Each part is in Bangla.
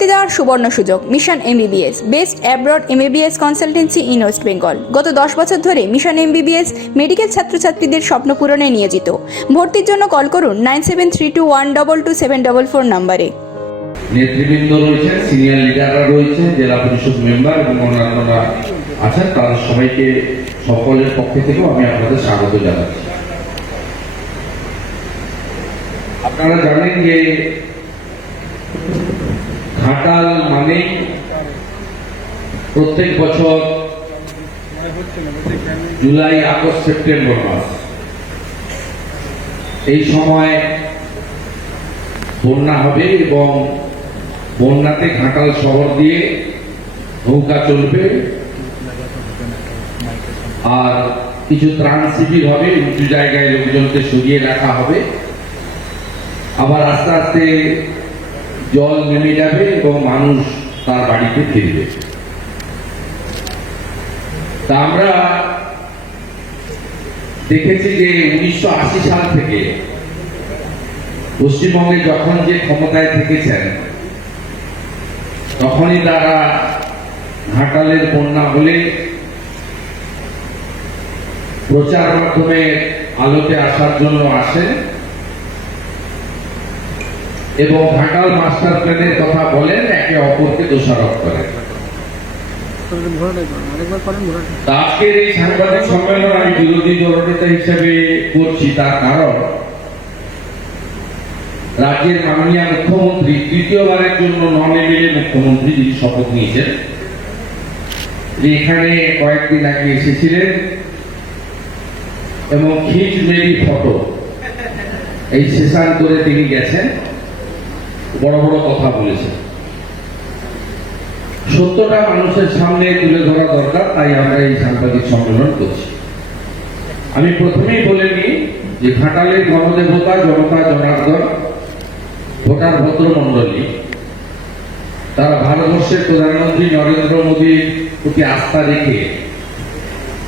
ভর্তি দেওয়ার সুবর্ণ সুযোগ। Mission MBBS, best abroad MBBS consultancy in West Bengal. গত 10 বছর ধরে মিশন এমবিবিএস মেডিকেল ছাত্রছাত্রীদের স্বপ্ন পূরণে নিয়োজিত। ভর্তির জন্য কল করুন 9732122744 নম্বরে। নেতৃবৃন্দ রয়েছেন, সিনিয়র লিডাররা রয়েছে, জেলা পরিষদ মেম্বার এবং অন্যান্যরা আছেন, তাদের সবাইকে সকলের পক্ষে থেকেও আমি আপনাদের স্বাগত জানাচ্ছি। আপনারা জানেন যে ঘাটাল মানে প্রত্যেক বছর জুলাই, আগস্ট, সেপ্টেম্বর মাস এই সময় বন্যা হবে এবং বন্যাতে ঘাটাল শহর দিয়ে নৌকা চলবে আর কিছু ত্রাণ শিবির হবে, উঁচু জায়গায় লোকজনকে সরিয়ে রাখা হবে, আবার আস্তে আস্তে জল নেমে যাবে এবং মানুষ তার বাড়িতে ফিরবে। তা আমরা দেখেছি যে 1980 সাল থেকে পশ্চিমবঙ্গে যখন যে ক্ষমতায় থেকেছেন তখনই তারা ঘাটালের বন্যা হলে প্রচার মাধ্যমে আলোতে আসার জন্য আসেন এবং ঘাটাল মাস্টার প্ল্যানের কথা বলেন, একে অপরকে দোষারোপ করেন। আজকের এই সাংবাদিক সম্মেলন আমি বিরোধী দলনেতা হিসেবে করছি, তার কারণ রাজ্যের মাননীয় মুখ্যমন্ত্রী তৃতীয়বারের জন্য নন এমএলএ মুখ্যমন্ত্রী যিনি শপথ নিয়েছেন, যে এখানে কয়েকদিন আগে এসেছিলেন এবং খিচ মেরি ফটো এই সেশন করে তিনি গেছেন, বড় বড় কথা বলেছেন। সত্যটা মানুষের সামনে তুলে ধরা দরকার, তাই আমরা এই সাংবাদিক সম্মেলন করছি। আমি প্রথমেই বলে নিই যে ঘাটালের গণদেবতা জনতা জনার্দন ভোটার ভদ্রমন্ডলী তারা ভারতবর্ষের প্রধানমন্ত্রী নরেন্দ্র মোদীর প্রতি আস্থা রেখে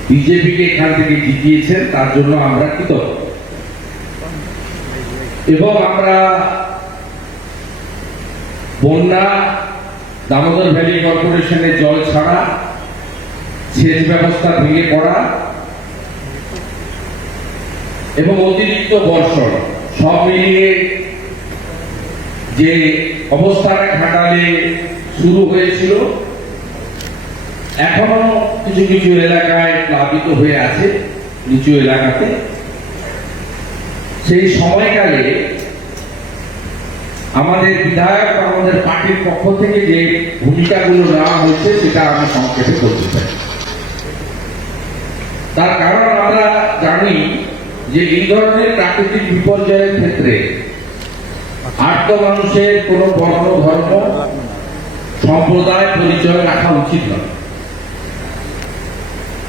বিজেপিকে এখান থেকে জিতিয়েছেন, তার জন্য আমরা কৃতজ্ঞ। এবং আমরা বন্যা, দামোদর ভ্যালি কর্পোরেশনের জল ছাড়া, সেচ ব্যবস্থা ভেঙে পড়া এবং অতিরিক্ত বর্ষণ সব মিলিয়ে যে অবস্থাটা ঘাটালে শুরু হয়েছিল এখনো কিছু কিছু এলাকায় প্লাবিত হয়ে আছে, নিচু এলাকাতে। সেই সময়কালে আমাদের বিধায়ক, আমাদের পার্টির পক্ষ থেকে যে ভূমিকাগুলো নেওয়া হয়েছে সেটা আমি সংক্ষেপে বলতে চাই। তার কারণ আমরা জানি যে এই ধরনের প্রাকৃতিক বিপর্যয়ের ক্ষেত্রে আর্ত মানুষের কোনো বর্ণ, ধর্ম, সম্প্রদায় পরিচয় রাখা উচিত নয়।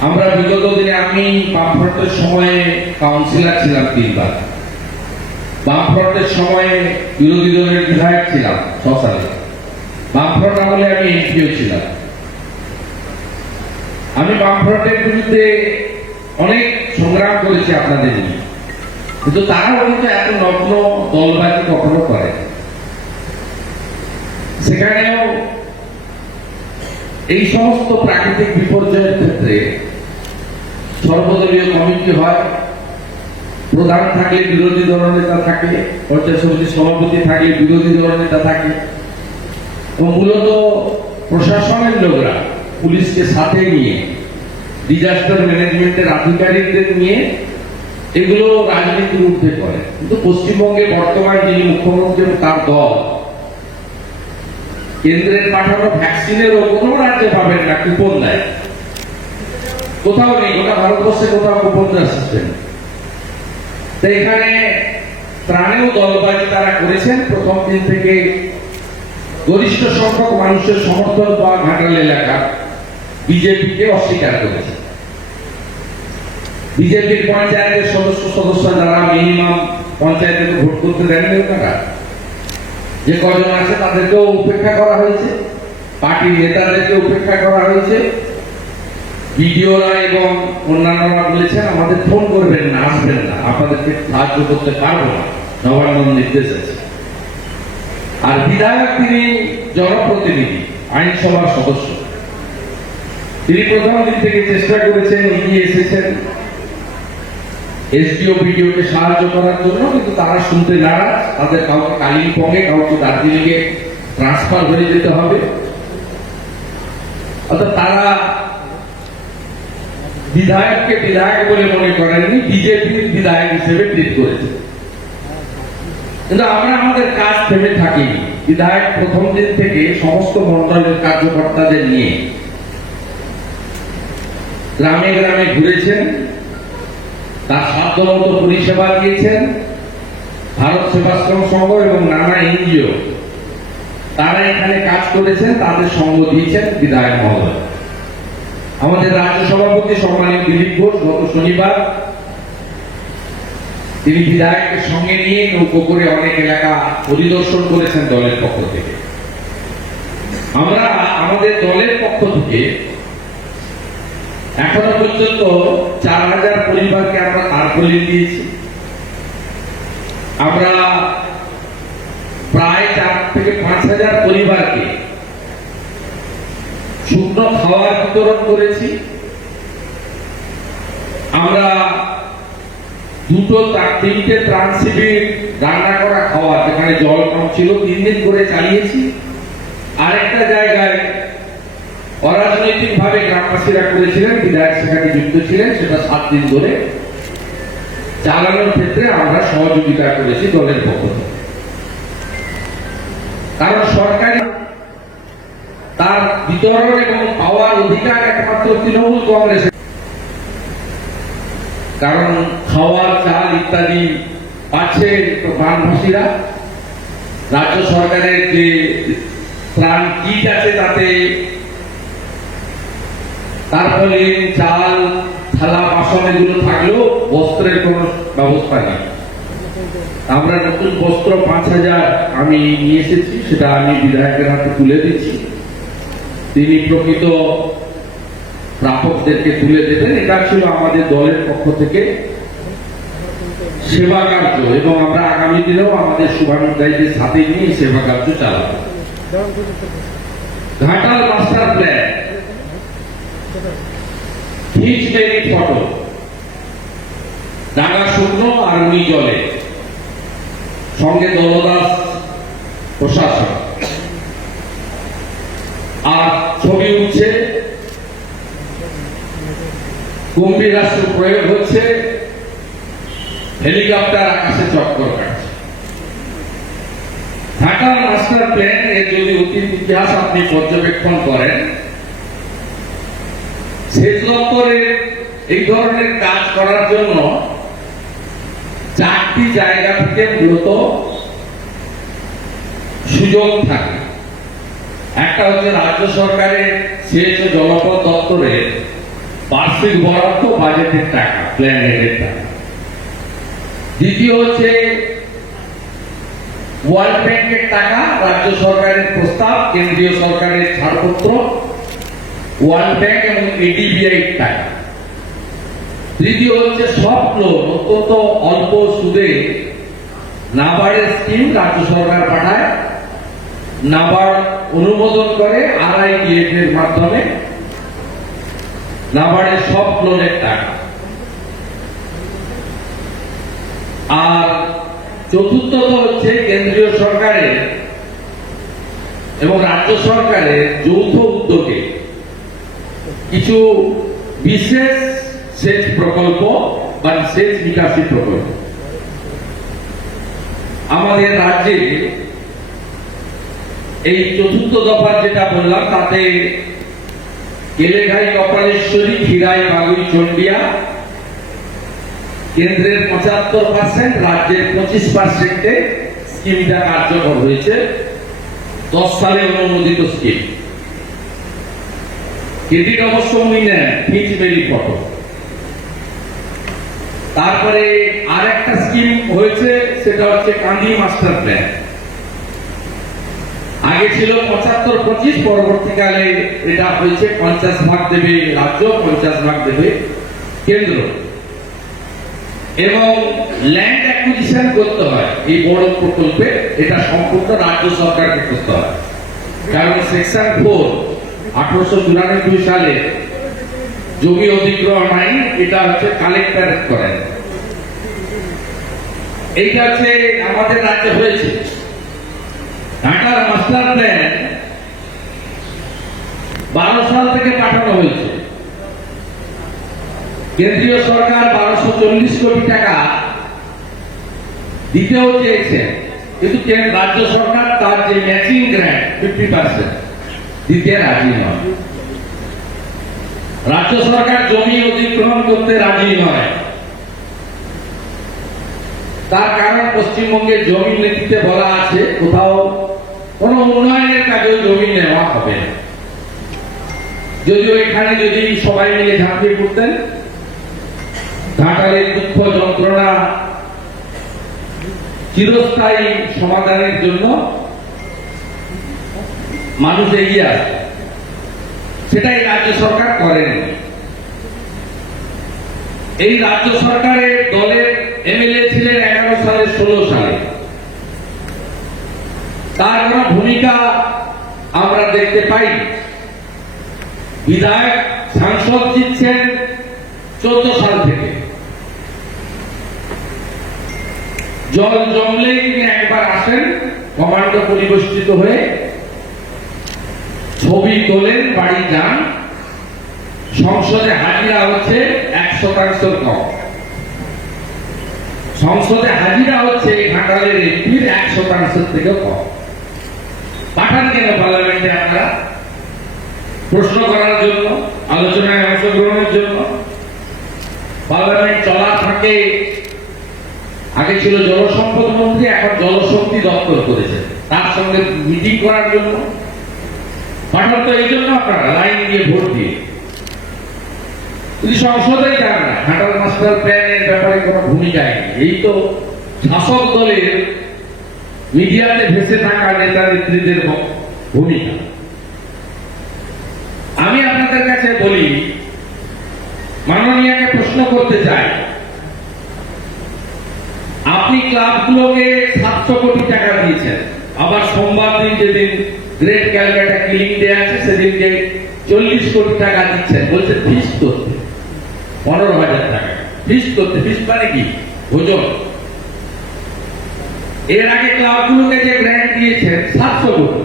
আমরা বিগত দিনে, আমি বামফ্রন্টের সময়ে কাউন্সিলর ছিলাম 3 বার, বামফ্রন্টের সময়ে বিরোধী দলের বিধায়ক ছিলাম 6 সালে, বামফ্রন্ট আমলে আমি এমপিও ছিলাম। আমি বামফ্রন্টের বিরুদ্ধে অনেক সংগ্রাম করেছি আপনাদের নিয়ে, কিন্তু তারাও কিন্তু এত নগ্ন দলবাজি কখনো করে। সেখানেও এই সমস্ত প্রাকৃতিক বিপর্যয়ের ক্ষেত্রে সর্বদলীয় কমিটি হয়, প্রধান থাকলে বিরোধী দলনেতা থাকে, পঞ্চায়েত সমিতির সভাপতি থাকলে বিরোধী দলনেতা থাকে এবং মূলত প্রশাসনের লোকরা পুলিশকে সাথে নিয়ে, ডিজাস্টার ম্যানেজমেন্টের আধিকারিকদের নিয়ে এগুলো রাজনীতির ঊর্ধ্বে করে। কিন্তু পশ্চিমবঙ্গে বর্তমান যিনি মুখ্যমন্ত্রী এবং তার দল কেন্দ্রের পাঠানো ভ্যাকসিনেরও কোনো রাজ্যে পাবেন না, কুপন দেয়, কোথাও নেই, গোটা ভারতবর্ষে কোথাও কুপন দেওয়ার সিস্টেম। তো এখানে ত্রাণেও দলবাজি তারা করেছেন। প্রথম দিন থেকে গরিষ্ঠ সংখ্যক মানুষের সমর্থন পাওয়া ঘাটাল এলাকা বিজেপিকে অস্বীকার করেছে। বিজেপির পঞ্চায়েতের সদস্য যারা মিনিমাম পঞ্চায়েতে ভোট করতে দেননি, তারা যে কজন আছে তাদেরকেও উপেক্ষা করা হয়েছে, পার্টির নেতাদেরকে উপেক্ষা করা হয়েছে। বিডিওরা এবং অন্যান্যরা বলেছেন আমাদের ফোন করবেন না, আসবেন না, আপনাদেরকে সাহায্য করতে পারবো না, নবান্ন নির্দেশ আছে। আর বিধায়ক তিনি জনপ্রতিনিধি, আইনসভার সদস্য। তিনি প্রথম দিন থেকে চেষ্টা করেছেন, এগিয়ে এসেছেন এসডিও বিডিওকে সাহায্য করার জন্য, কিন্তু তারা শুনতে নারাজ। তাদের কাউকে কালিম্পংয়ে, কাউকে দার্জিলিংয়ে ট্রান্সফার হয়ে যেতে হবে। অর্থাৎ তারা বিধায়ককে বিধায়ক বলে মনে করেননি, বিজেপির বিধায়ক হিসেবে ট্রিট করেছে। কিন্তু আমরা আমাদের কাজ থেমে থাকিনি। বিধায়ক প্রথম দিন থেকে সমস্ত মন্ডলের কার্যকর্তাদের নিয়ে গ্রামে গ্রামে ঘুরেছেন, তার সাধ্যমতো পরিষেবা দিয়েছেন। ভারত সেবাশ্রম সংঘ এবং নানা এনজিও তারা এখানে কাজ করেছেন, তাদের সঙ্গ দিয়েছেন বিধায়ক মহোদয়। আমাদের রাজ্য সভাপতি সম্মানীয় দিলীপ ঘোষ গত শনিবার তিনি বিধায়কের সঙ্গে নিয়ে নৌকো করে অনেক এলাকা পরিদর্শন করেছেন দলের পক্ষ থেকে। আমরা আমাদের দলের পক্ষ থেকে এখনো পর্যন্ত 4000 পরিবারকে আমরা তারপলি দিয়েছি। আমরা প্রায় 4 থেকে 5000 পরিবারকে শুকনো খাওয়ার বিতরণ করেছি। আমরা 2-3টে ত্রাণ শিবির রান্না করা খাওয়া, যেখানে জল কম ছিল, 3 দিন করে চালিয়েছি। আরেকটা জায়গায় অরাজনৈতিক ভাবে গ্রামবাসীরা করেছিলেন, বিধায়ক সেখানে যুক্ত ছিলেন, সেটা 7 দিন ধরে চালানোর ক্ষেত্রে আমরা সহযোগিতা করেছি দলের পক্ষ থেকে। কারণ সরকারি তার বিতরণ এবং পাওয়ার অধিকার একমাত্র তৃণমূল কংগ্রেস। কারণ খাওয়ার, চাল ইত্যাদি পাচ্ছে গ্রামবাসীরা। রাজ্য সরকারের যে ত্রাণ কিট আছে তাতে তারপরে চাল, থালা, বাসন এগুলো থাকলেও বস্ত্রের কোন ব্যবস্থা নেই। আমরা নতুন বস্ত্র 5000 আমি নিয়ে এসেছি, সেটা আমি বিধায়কের হাতে তুলে দিচ্ছি। তিনি প্রকৃত প্রাপকদেরকে তুলে দেবেন। এটা ছিল আমাদের দলের পক্ষ থেকে সেবা কার্য, এবং আমরা আগামী দিনেও আমাদের শুভানুযায়ীদের সাথে নিয়ে সেবা কার্য চালাবো। ঘাটাল মাস্টার প্ল্যান, হিচ মেরি ফটো, ডাঙ্গা শুকনো আর উনি জলে, সঙ্গে দলদাস প্রশাসন। আর ছবি উঠছে, গম্ভীরাস্ত্র প্রয়োগ হচ্ছে, হেলিকপ্টার আকাশে চক্কর কাটছে। ঘাটাল মাস্টার প্ল্যান এর যদি অতীত ইতিহাস আপনি পর্যবেক্ষণ করেন, সেচ দপ্তরের এই ধরনের কাজ করার জন্য 4টি জায়গা থেকে মূলত সুযোগ থাকে। একটা হচ্ছে রাজ্য সরকারের সেচ ও জলপথ দপ্তরের বার্ষিক বরাদ্দ, বাজেটের টাকা, প্ল্যানের টাকা। দ্বিতীয় হচ্ছে ওয়ার্ল্ড ব্যাংকের টাকা, রাজ্য সরকারের প্রস্তাব, কেন্দ্রীয় সরকারের ছাড়পত্র, ওয়ার্ল্ড ব্যাংক এবং এডিবিআই টাকা। তৃতীয় হচ্ছে সফট লোন, অত্যন্ত অল্প সুদে নাবার্ডের স্কিম রাজ্য সরকার পাঠায়, নাবার্ড অনুমোদন করে RIDF এর মাধ্যমে নাবার্ডের সফট লোনের টাকা। আর চতুর্থত হচ্ছে কেন্দ্রীয় সরকারের এবং রাজ্য সরকারের যৌথ উদ্যোগে কিছু বিশেষ সেচ প্রকল্প বা সেচ বিকাশী প্রকল্প। আমাদের রাজ্যে এই চতুর্থ দফার যেটা বললাম, তাতে কেলেঘাই, কপালেশ্বরী, খিরাই, বাগুই, চন্ডিয়া কেন্দ্রের 75%, রাজ্যের 25%-এ স্কিমটা কার্যকর হয়েছে। 10 সালে অনুমোদিত স্কিম। ক্রেডিট অবশ্য উনি নেন, হিচ মেরি ফটো। তারপরে আর একটা স্কিম হয়েছে, সেটা হচ্ছে কান্দি মাস্টার প্ল্যান। আগে ছিল 75-25, পরবর্তীকালে এটা হয়েছে 50 ভাগ দেবে রাজ্য, 50 ভাগ দেবে কেন্দ্র। এবং ল্যান্ড অ্যাকুইজিশন করতে হয় এই বড় প্রকল্পে, এটা সম্পূর্ণ রাজ্য সরকারকে করতে হয়। কারণ সেকশন 4 1894 সালে জমি অধিগ্রহণ আইন, এটা হচ্ছে কালেক্টর করেন। এইটা হচ্ছে আমাদের রাজ্যে হয়েছে। ঢাকার মাস্টার প্ল্যান 12 সাল থেকে পাঠানো হয়েছে। কেন্দ্রীয় সরকার 1240 কোটি টাকা দিতেও চেয়েছে, কিন্তু রাজ্য সরকার তার যে ম্যাচিং গ্র্যান্ট 50% দিতে রাজি নয়। রাজ্য সরকার জমি অধিগ্রহণ করতে রাজি নয়। তার কারণ পশ্চিমবঙ্গের জমি নীতিতে বলা আছে কোথাও কোন উন্নয়নের কাজেও জমি নেওয়া হবে না। যদিও এখানে যদি সবাই মিলে ঝাঁপিয়ে পড়তেন, ঘাটালের দুঃখ যন্ত্রণা চিরস্থায়ী সমাধানের জন্য মানুষ এগিয়ে আসে, সেটাই রাজ্য সরকার করেনি। এই রাজ্য সরকারের দলের এমএলএ ছিলেন 11 সালে 16 সালে। তার কোনো ভূমিকা আমরা দেখতে পাই। বিধায়ক সাংসদ জিতছেন 14 সাল থেকে। জল জমলেই তিনি একবার আসেন, কমান্ডো পরিবেষ্টিত হয়ে ছবি তোলেন, বাড়ি যান। সংসদে হাজিরা হচ্ছে 1% কম। সংসদে হাজিরা হচ্ছে ঘাটালের এমপির 1% থেকে কম। পাঠান কেন পার্লামেন্টে আপনারা? প্রশ্ন করার জন্য, আলোচনায় অংশগ্রহণের জন্য। পার্লামেন্ট চলার ফাঁকে আগে ছিল জলসম্পদ মন্ত্রী, এখন জলশক্তি দপ্তর করেছে, তার সঙ্গে মিটিং করার জন্য। পাঠান তো এই জন্য আপনারা লাইন দিয়ে ভোট দিয়ে, যদি সংসদেই যান না, ঘাটাল মাস্টার প্ল্যানের ব্যাপারে কোনো ভূমিকা নেই। এই তো শাসক দলের মিডিয়াতে ভেসে থাকা নেতা নেত্রীদের ভূমিকা। আমি আপনাদের কাছে বলি, মাননীয়কে প্রশ্ন করতে চাই, আপনি ক্লাবগুলোকে 700 কোটি টাকা দিয়েছেন, আবার সোমবার দিন যেদিন গ্রেট ক্যালকাটা কিলিং ডে আছে সেদিনকে 40 কোটি টাকা দিচ্ছেন, বলছেন ফিস্ট করতে। 15,000 টাকা ফিস্ট করতে। ফিস্ট মানে কি? ভোজন। এর আগে ক্লাবগুলোকে যে গ্র্যান্ট দিয়েছেন 700 কোটি।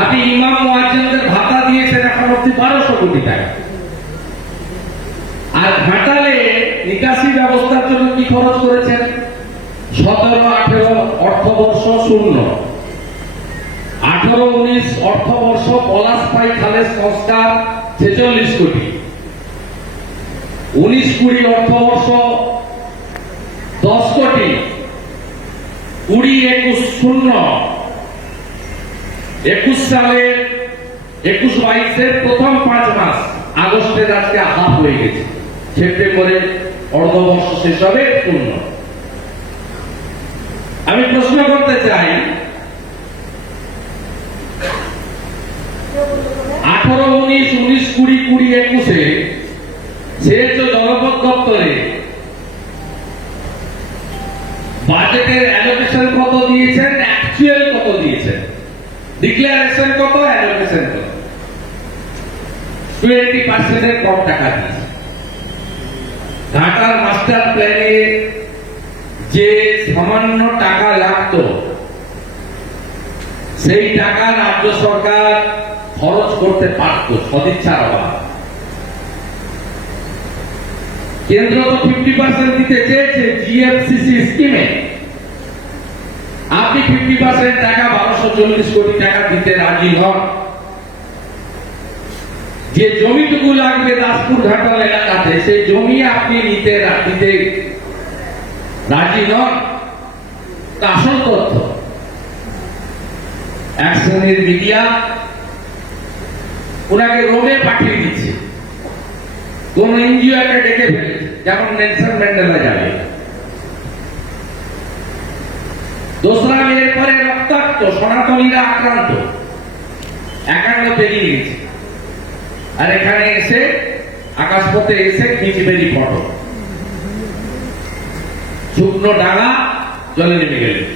আপনি ইমাম মুয়াজ্জিনদের ভাতা দিয়েছেন এখন অব্দি 1200 কোটি টাকা। আর ঘাটালে নিকাশি ব্যবস্থার জন্য কি খরচ করেছেন? 17-18 অর্থবর্ষ শূন্য, 18-19 অর্থবর্ষ পলাশপাই খালের সংস্কার 46 কোটি, 19-20 অর্থবর্ষ 10 কোটি, 20-21 শূন্য, 21 সালের 21-22 প্রথম 5 মাস, আগস্টের আজকে হাফ হয়ে গেছে, সেপ্টেম্বরে অর্ধবর্ষ শেষ হবে শূন্য। আমি প্রশ্ন করতে চাই, 18-19, 19-20, 20-21 সেচ ও জলপথ দপ্তরে বাজেটের অ্যালোকেশন কত দিয়েছেন, অ্যাকচুয়াল কত দিয়েছেন? ডিক্লারেশন কত, অ্যালোকেশন কত? 20% এর কম টাকা দিয়েছে। ঘাটাল মাস্টার প্ল্যানে যে সামান্য টাকা লাগতো, সেই টাকা রাজ্য সরকার খরচ করতে পারত সদিচ্ছার অভাব। কেন্দ্র তো 50% দিতে চেয়েছে জিএফসিসি স্কিমে। আপনি 50% টাকা 1240 কোটি টাকা দিতে রাজি হন। যে জমিটুকু লাগবে দাসপুর ঘাটাল এলাকাতে, সেই জমি আপনি নিতে রাজি নন। আসল তথ্য, এক শ্রেণীর মিডিয়া ওনাকে রোমে পাঠিয়ে দিচ্ছে, কোন এনজিও কে ডেকে ফেলেছে, যেমন নেলসন ম্যান্ডেলা যাবে। 2রা মেয়ের পরে রক্তাক্ত সনাতনীরা আক্রান্ত, 51 পেরিয়ে গেছে, আর এখানে এসে আকাশপথে এসে খিচবেরি ফটো। শুকনো ডাঙা জলে নেমে গেলেন।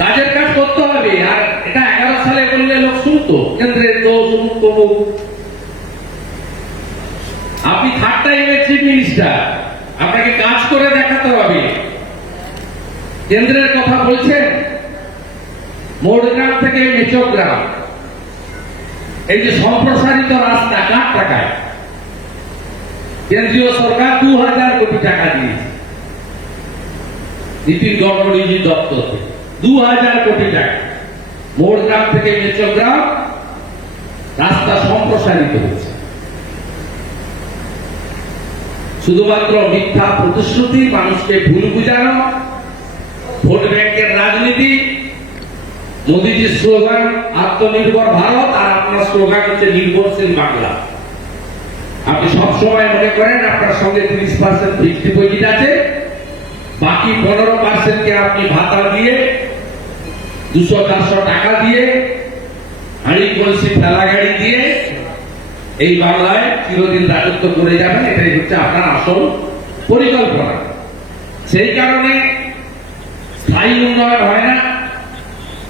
কাজের কাজ করতে হবে। আর এটা 11 সালে বললে লোক শুনতো, কেন্দ্রের দোষ অমুক তমুক। আপনি থার্ড টাইমের চিফ মিনিস্টার, আপনাকে কাজ করে দেখাতে হবে। কেন্দ্রের কথা বলছেন, মোড়গ্রাম থেকে মেচগ্রাম এই যে সম্প্রসারিত রাস্তা কার টাকায়? কেন্দ্রীয় সরকার 2000 কোটি টাকা দিয়েছে নীতিন গডকরিজির দপ্তর থেকে, 2000 কোটি টাকা। মোড়গ্রাম থেকে মেচগ্রাম রাস্তা সম্প্রসারিত হচ্ছে। শুধুমাত্র মিথ্যা প্রতিশ্রুতি, মানুষকে ভুল বুঝানো, ভোট ব্যাংকের রাজনীতি। মোদীজির স্লোগান আত্মনির্ভর ভারত, আর আপনার স্লোগান হচ্ছে নির্ভরশীল বাংলা। আপনি সবসময় মনে করেন আপনার সঙ্গে 30% ফিক্সড ডিপোজিট আছে, বাকি 15% কে আপনি ভাতা দিয়ে 200-400 টাকা দিয়ে হাঁড়ি কলসি ঠেলা গাড়ি দিয়ে এই বাংলায় চিরদিন রাজত্ব করে যাবেন। এটাই হচ্ছে আপনার আসল পরিকল্পনা। সেই কারণে স্থায়ী উন্নয়ন হয় না,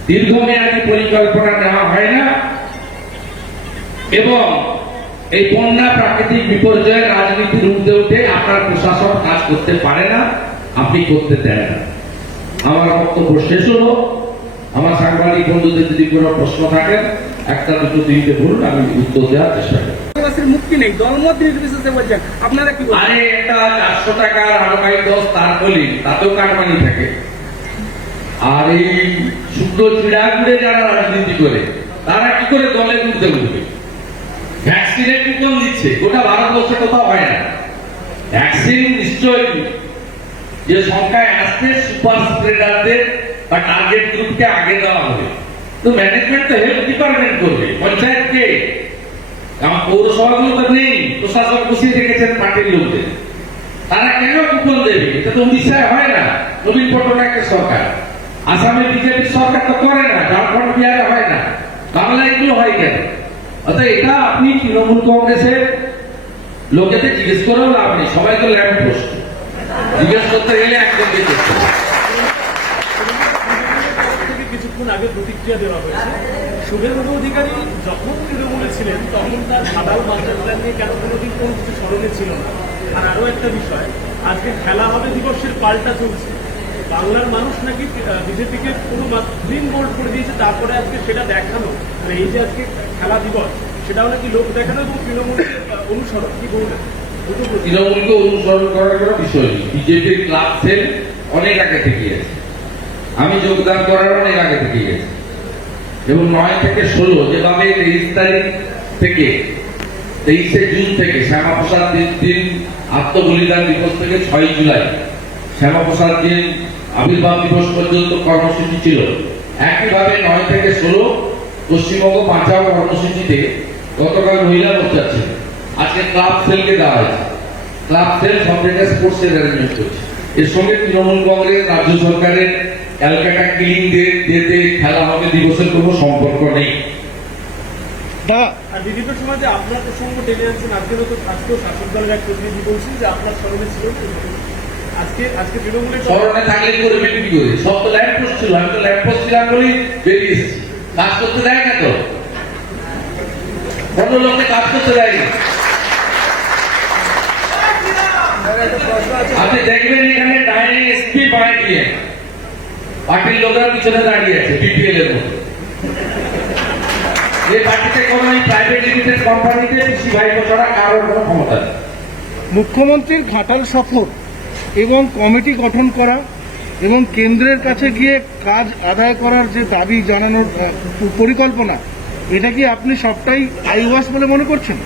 দীর্ঘমেয়াদী পরিকল্পনা নেওয়া হয় না, এবং এই বন্যা প্রাকৃতিক বিপর্যয়ের রাজনীতির ঊর্ধ্বে উঠে আপনার প্রশাসন কাজ করতে পারে না, আপনি করতে দেন না। আমার বক্তব্য শেষ হলো। আমার সাংবাদিক বন্ধুদের যদি কোনো প্রশ্ন থাকে, একটা দুটো তিনটে বলুন, আমি উত্তর দেওয়ার চেষ্টা করব। মুক্তি নেই, দলমত নির্বিশেষে বলছেন, আপনারা কি বলেন? আরে একটা 400 টাকার আরবাই 10 তার বলি, তাতেও কাটমানি থাকে। আর এই শুদ্ধ চিড়া ঘুরে যারা রাজনীতি করে, তারা কি করে দলে ঘুরতে ঘুরবে? ভ্যাকসিনের কুপন দিচ্ছে, গোটা ভারতবর্ষে কোথাও হয় না। ভ্যাকসিন নিশ্চয়ই যে সংখ্যায় আসছে, সুপার স্প্রেডারদের বা টার্গেট গ্রুপকে আগে দেওয়া হবে। তো ম্যানেজমেন্ট তো হেলথ ডিপার্টমেন্ট করবে, পঞ্চায়েতকে। আমার পৌরসভাগুলো তো নেই, প্রশাসক বসিয়ে রেখেছেন পার্টির লোকদের। তারা কেন কুপন দেবে? এটা তো উড়িষ্যায় হয় না, নবীন পট্টনায়কের সরকার। আসামে বিজেপির সরকার তো করে না, ঝাড়খণ্ড বিহারে হয় না, বাংলায় এগুলো হয় কেন? অর্থাৎ এটা আপনি তৃণমূল কংগ্রেসের লোকেদের জিজ্ঞেস করেও লাভ নেই, সবাই তো ল্যাম্প পোস্ট। জিজ্ঞেস করতে গেলে একদম কিছুক্ষণ আগে প্রতিক্রিয়া দেওয়া হয়েছে, শুভেন্দু অধিকারী যখন তৃণমূলে ছিলেন তখন তার সাধারণ মাস্টার প্ল্যান নিয়ে কেন কোনোদিন কোনো কিছু স্মরণে ছিল না। আর আরো একটা বিষয়, আজকে খেলা হবে দিবসের পাল্টা চলছে। বাংলার মানুষ নাকি বিজেপিকে কোনো গ্রিন বোর্ড করে দিয়েছে, তারপরে আজকে সেটা দেখানো, মানে এই যে আজকে খেলা দিবস, সেটাও নাকি লোক দেখানো এবং তৃণমূলকে অনুসরণ। কি বলবেন? তৃণমূলকে অনুসরণ করার কোনো বিষয় নেই। বিজেপির ক্লাব সেল অনেক আগে থেকে আছে, আমি যোগদান করার অনেক আগে থেকে গেছি। এবং 9 থেকে 16 যেভাবে 23 তারিখ থেকে 23শে জুন থেকে শ্যামাপ্রসাদ দিন আত্মবলিদান দিবস থেকে 6 জুলাই শ্যামাপ্রসাদ দিন আবির্ভাব দিবস পর্যন্ত কর্মসূচি ছিল। একইভাবে 9 থেকে 16 পশ্চিমবঙ্গ বাঁচাও কর্মসূচিতে গতকাল মহিলা মোর্চা ছিল, আজকে ক্লাব সেলকে দেওয়া হয়েছে। ক্লাব সেল সব জায়গায় স্পোর্টসের অ্যারেঞ্জমেন্ট করছে। এর সঙ্গে তৃণমূল কংগ্রেস রাজ্য সরকারের ক্যালকাটা কিলিং ডে খেলা হবে দিবসের কোনো সম্পর্ক নেই। আর বিভিন্ন সময় যে আপনার প্রসঙ্গ টেনে আনছেন, আজকেও শাসক দলের এক প্রতিনিধি বলছেন যে আপনার স্মরণে ছিল আজকে তৃণমূলের স্মরণে থাকলে করবে কি করে? সব তো ল্যাম্প পোস্ট ছিল, আমি তো ল্যাম্প পোস্ট ছিলাম বলেই বেরিয়ে এসেছি। কাজ করতে দেয় না তো, কোনো লোককে কাজ করতে দেয়নি। আপনি দেখবেন এখানে ডাইনিং এসপি বাই দিয়ে পার্টির লোকরা পিছনে দাঁড়িয়ে আছে বিপিএল এর মতো। এই পার্টিতে কোনো প্রাইভেট লিমিটেড কোম্পানিতে পিসি ভাইপো ছাড়া কারোর কোনো ক্ষমতা নেই। মুখ্যমন্ত্রীর ঘাটাল সফর এবং কমিটি গঠন করা এবং কেন্দ্রের কাছে গিয়ে কাজ আদায় করার যে দাবি জানানোর পরিকল্পনা, এটা কি আপনি সবটাই আইওয়াস বলে মনে করছেন?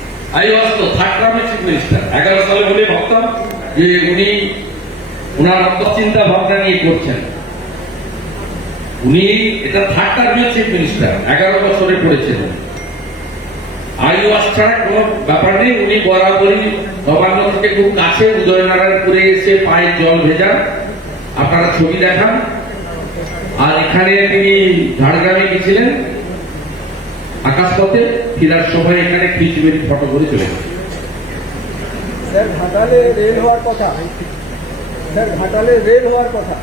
আইওয়াস তো থার্ড টার্মের চিফ মিনিস্টার। 11 সালে বলে ভাবতাম যে উনি ওনার মতো চিন্তা ভাবনা নিয়ে করছেন। উনি এটা থার্ড টার্মের চিফ মিনিস্টার, 11 বছরে করেছেন। আইওয়াস ছাড়া কোনো ব্যাপার নেই। উনি বরাবরই নবান্ন থেকে খুব কাছে উদয়নারায়ণপুরে এসে পায়ে জল ভেজা, আপনারা ছবি দেখান। আর এখানে তিনি ঝাড়গ্রামে গেছিলেন আকাশপথে, ফিরার সময় এখানে ফটো করে চলে গেছেন। স্যার, ঘাটালে রেল হওয়ার কথা, স্যার ঘাটালে রেল হওয়ার কথা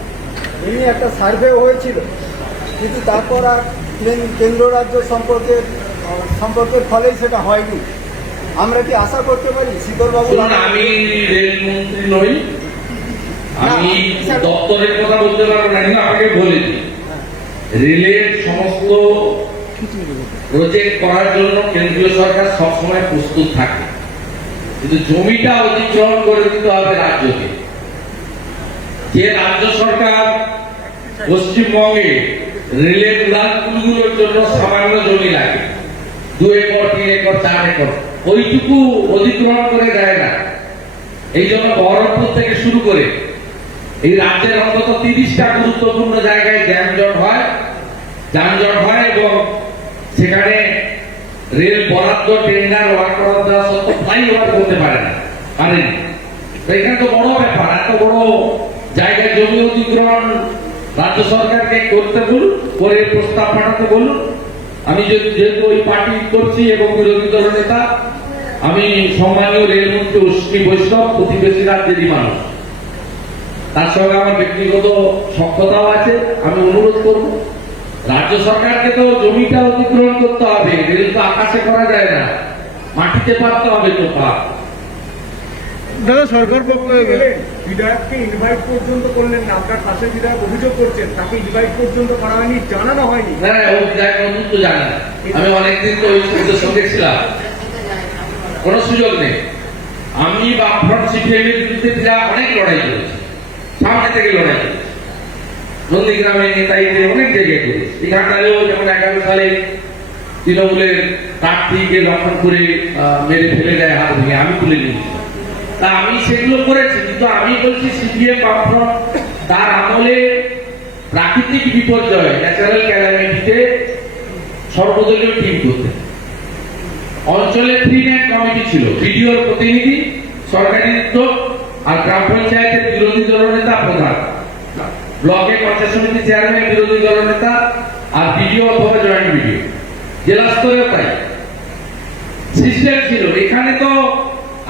এমনি একটা সার্ভে হয়েছিল, কিন্তু তারপর আর কেন্দ্র রাজ্য সম্পর্কের ফলেই সেটা হয়নি। আমরা কি আশা করতে পারি শীতলবাবু? শুনুন, আমি রেলমন্ত্রী নই, আমি দপ্তরের কথা বলতে পারবো না, কিন্তু আপনাকে বলেছি রেলের সমস্ত প্রজেক্ট করার জন্য কেন্দ্রীয় সরকার সবসময় প্রস্তুত থাকে, কিন্তু জমিটা অধিগ্রহণ করে দিতে হবে রাজ্যকে। যে রাজ্য সরকার পশ্চিমবঙ্গে রেলের উড়ানগুলোর জন্য সামান্য জমি লাগে, 2 একর 3 একর 4 একর, ওইটুকু অধিগ্রহণ করে দেয় না। এই জন্য বহরমপুর থেকে শুরু করে এই রাজ্যের অন্তত 30টা গুরুত্বপূর্ণ জায়গায় যানজট হয় এবং সেখানে রেল বরাদ্দ টেন্ডার ওয়ার্ক করার দেওয়া সত্ত্বেও ফ্লাইওভার করতে পারেনি। তো এখানে তো বড় ব্যাপার, এত বড় জায়গায় জমি অধিগ্রহণ রাজ্য সরকারকে করতে বলুন, করে প্রস্তাব পাঠাতে বলুন। আমি যেহেতু ওই পার্টি করছি এবং বিরোধী দলের নেতা, আমি সম্মানীয় রেলমন্ত্রী অশ্বিনী বৈষ্ণব প্রতিবেশী রাজ্যেরই মানুষ, তার সঙ্গে আমার ব্যক্তিগত সক্ষতাও আছে। আমি অনুরোধ করব রাজ্য সরকারকে তো জমিটা অধিগ্রহণ করতে হবে, রেল তো আকাশে করা যায় না, মাটিতে পারতে হবে তো পা। দাদা সরকার পক্ষে বিধায়ককে ইনভাইট পর্যন্ত করলেন না, আপনার পাশে বিধায়ক অভিযোগ করছেন তাকে ইনভাইট পর্যন্ত করা হয়নি, জানানো হয়নি। না না, ওই বিধায়ক নতুন তো জানে না, আমি অনেকদিন তো ওই সূর্যের সঙ্গে ছিলাম, কোনো সুযোগ নেই। আমি বা ফ্রন্ট সিপিএমের বিরুদ্ধে অনেক লড়াই করেছি, সামনে থেকে লড়াই করেছি, নন্দীগ্রামে নেতাইতে অনেক জায়গায় করেছি। এখানটাতেও যেমন 11 সালে তৃণমূলের প্রার্থীকে লক্ষণ করে মেরে ফেলে দেয় হাত ভেঙে, আমি তুলে নিয়েছি। তা আমি সেগুলো করেছি, কিন্তু আমি বলছি সিপিএম বামফ্রন্ট তার আমলে প্রাকৃতিক বিপর্যয় ন্যাচারাল ক্যালামিটিতে সর্বদলীয় টিম করতে। অঞ্চলে 3-man কমিটি ছিল, বিডিওর প্রতিনিধি, সরকারি উদ্যোগ আর গ্রাম পঞ্চায়েতের বিরোধী দলনেতা প্রধান, ব্লকে পঞ্চায়েত সমিতি চেয়ারম্যান বিরোধী দলনেতা আর বিডিও অথবা জয়েন্ট বিডিও, জেলা স্তরেও তাই সিস্টেম ছিল। এখানে তো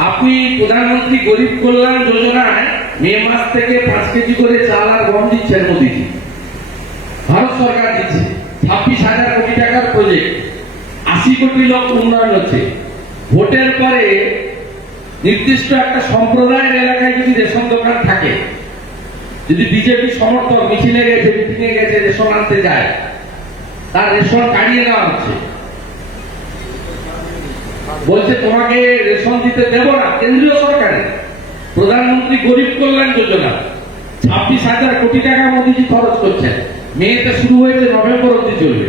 আপনি প্রধানমন্ত্রী গরিব কল্যাণ যোজনায় মে মাস থেকে 5 কেজি করে চাল আর গম দিচ্ছেন মোদীজি, ভারত সরকার দিচ্ছে 26,000 কোটি টাকার প্রজেক্ট, 80 কোটি লোক উন্নয়ন হচ্ছে। ভোটের পরে নির্দিষ্ট একটা সম্প্রদায়ের এলাকায় যদি রেশন দোকান থাকে, যদি বিজেপি সমর্থক মিছিলে গেছে, মিটিংয়ে গেছে, রেশন আনতে যায়, তার রেশন কাড়িয়ে নেওয়া হচ্ছে, বলছে তোমাকে রেশন দিতে দেব না। কেন্দ্রীয় সরকারের প্রধানমন্ত্রী গরিব কল্যাণ যোজনা 26,000 কোটি টাকা মোদীজি খরচ করছেন, মেতে শুরু হয়েছে, নভেম্বর অব্দি চলবে।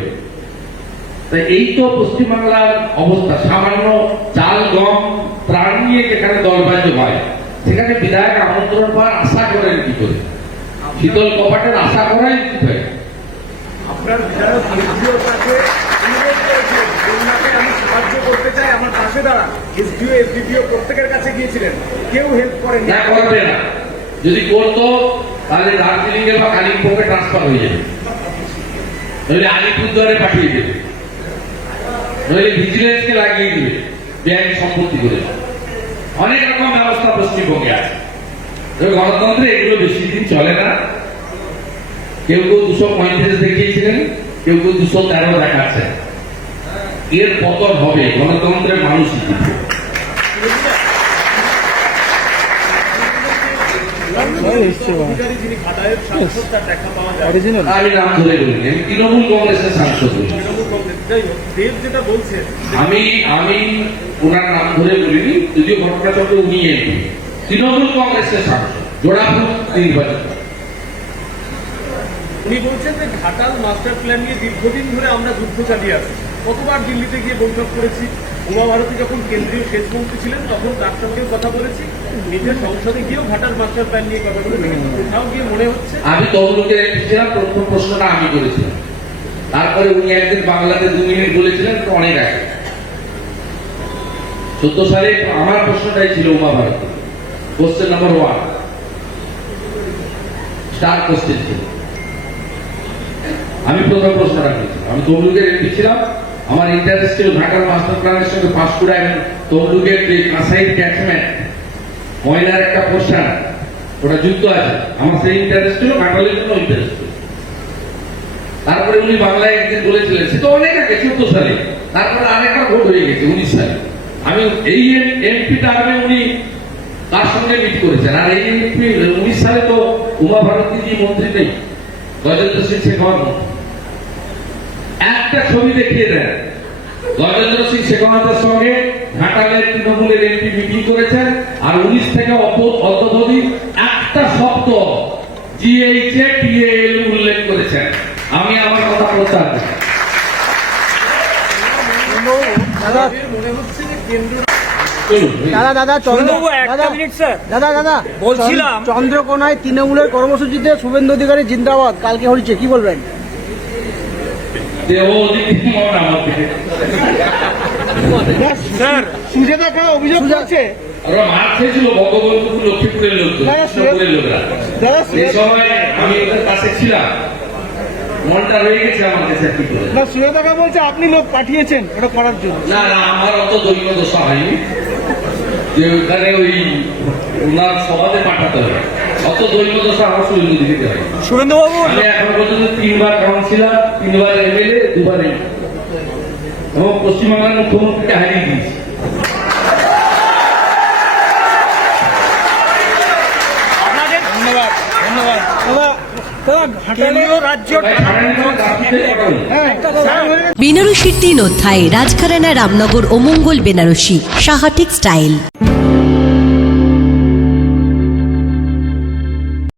এই তো পশ্চিমবাংলার অবস্থা। সামান্য চাল গম ত্রাণ নিয়ে যেখানে দলবাজ্য হয়, সেখানে বিধায়ক আমন্ত্রণ পাওয়ার আশা করেন কি করে? শীতল কপাটের আশা করাই উচিত হয়। আপনার বিধায়ক এসডিওর কাছে অনুরোধ করেছিলেন, বন্যাকে আমি সাহায্য করতে চাই, আমার পাশে দাঁড়ান। এসডিও এসডিপিও প্রত্যেকের কাছে গিয়েছিলেন, কেউ হেল্প করেন না, করবে না। যদি করতো তাহলে দার্জিলিং এ বা কালিম্পংয়ে ট্রান্সফার হয়ে যাবে, নইলে আলিপুরদুয়ারে পাঠিয়ে দেবে, নইলে ভিজিলেন্সকে লাগিয়ে দিবে ব্যাংক সম্পত্তি করে। অনেক রকম ব্যবস্থা পশ্চিমবঙ্গে আছে। গণতন্ত্রে এগুলো বেশি দিন চলে না। কেউ 235 দেখিয়েছিলেন, কেউ 213 দেখাচ্ছে। এর পতন হবে, গণতন্ত্রের মানুষই জিতবে। যিনি ঘাটালের সাংসদ তার দেখা পাওয়া যায়। আমি নাম ধরে বলিনি, আমি তৃণমূল কংগ্রেসের সাংসদ বলি। তৃণমূল কংগ্রেস, যাই হোক, দেব যেটা বলছেন, আমি ওনার নাম ধরে বলিনি, যদিও ঘটনাচক্রে উনি এমপি, তৃণমূল কংগ্রেসের সাংসদ, জোড়াফুল নির্বাচিত। উনি বলছেন যে ঘাটাল মাস্টার প্ল্যান নিয়ে দীর্ঘদিন ধরে আমরা যুদ্ধ চালিয়ে আছি। কতবার দিল্লিতে গিয়ে বৈঠক করেছি, উমা ভারতী যখন কেন্দ্রীয় সেচ মন্ত্রী ছিলেন তখন তার সঙ্গেও কথা বলেছি, নিজের সংসদে গিয়েও ঘাটাল মাস্টার প্ল্যান নিয়ে কথা বলেছি। কোথাও গিয়ে মনে হচ্ছে আমি তমলুকে ছিলাম, প্রথম প্রশ্নটা আমি করেছিলাম, তারপরে উনি একদিন বাংলাতে 2 মিনিট বলেছিলেন, তো অনেক আগে 14 সালে আমার প্রশ্নটাই ছিল Uma Bharati, question number 1, star question ছিল। আমি প্রথম প্রশ্নটা করেছিলাম, আমি তমলুকের এমপি ছিলাম, আমার ইন্টারেস্ট ছিল ঘাটাল মাস্টার প্ল্যানের সঙ্গে পাঁশকুড়া এবং তমলুকের যে কাঁসাইর ক্যাচমেন্ট, ময়লার একটা পোর্শন, ওটা যুদ্ধ আছে, আমার সেই ইন্টারেস্ট ছিল, ঘাটালের জন্য ইন্টারেস্ট ছিল। তারপরে উনি বাংলায় একদিন বলেছিলেন, সে তো অনেক আগে 14 সালে, তারপরে আরেকটা ভোট হয়ে গেছে 19 সালে। আমি এই এমপি টার্মে উনি তার সঙ্গে মিট করেছেন, আর এই এমপি 19 সালে তো উমা ভারতীজি মন্ত্রী নেই, গজেন্দ্র সিং শেখাওয়াত মন্ত্রী। একটা ছবি দেখিয়ে দেন, গজেন্দ্র সিং শেখাওয়াতের সঙ্গে ঘাটালের তৃণমূলের এমপি মিটিং করেছেন, আর 19 থেকে অদ্যবধি একটা শব্দ জিএইচএ টিএএল উল্লেখ করেছেন। আমি আমার কথা প্রচার করি। দাদা মনে হচ্ছে যে কেন্দ্র চলুন। দাদা দাদা শুভেন্দুবাবু, একটা মিনিট স্যার। দাদা বলছিলাম- চন্দ্রকোনায় তৃণমূলের কর্মসূচিতে শুভেন্দু অধিকারী জিন্দাবাদ কালকে হচ্ছে, কি বলবেন? দেহ অধিক মন আমাকে। স্যার, সুজাতা খা অভিযোগ করছে ওরা মার খেয়েছিল বঙ্গবন্ধু লক্ষ্মীপুরের লোকজন, দাদা, লক্ষ্মীপুরের লোকরা। দাদা সেই সময় আমি ওদের কাছে ছিলাম, মনটা রয়ে গেছে আমার কাছে কি করে। না, সুজাতা খা বলছে আপনি লোক পাঠিয়েছেন ওটা করার জন্য। না না, আমার অত দৈন্য দশা হয়নি যে ওখানে ওই ওনার সভাতে পাঠাতে হবে, অত দৈন্য দশা আমার শরীর দিতে হয়। শুভেন্দুবাবু, আমি এখন পর্যন্ত 3 বার কাউন্সিলর, 3 বার এমএলএ, 2 বার এমপি এবং পশ্চিমবাংলার মুখ্যমন্ত্রীকে হারিয়ে দিয়েছি। আপনাদের ধন্যবাদ ধন্যবাদ দাদা কেন্দ্রীয় রাজ্য তাই ছাড়েনি তো গাছিতে কথা বলি। হ্যাঁ বেনারসির 3 অধ্যায়, রাজঘরানা, রামনগর ও মঙ্গল বেনারসি, সাহা টেক্সটাইল।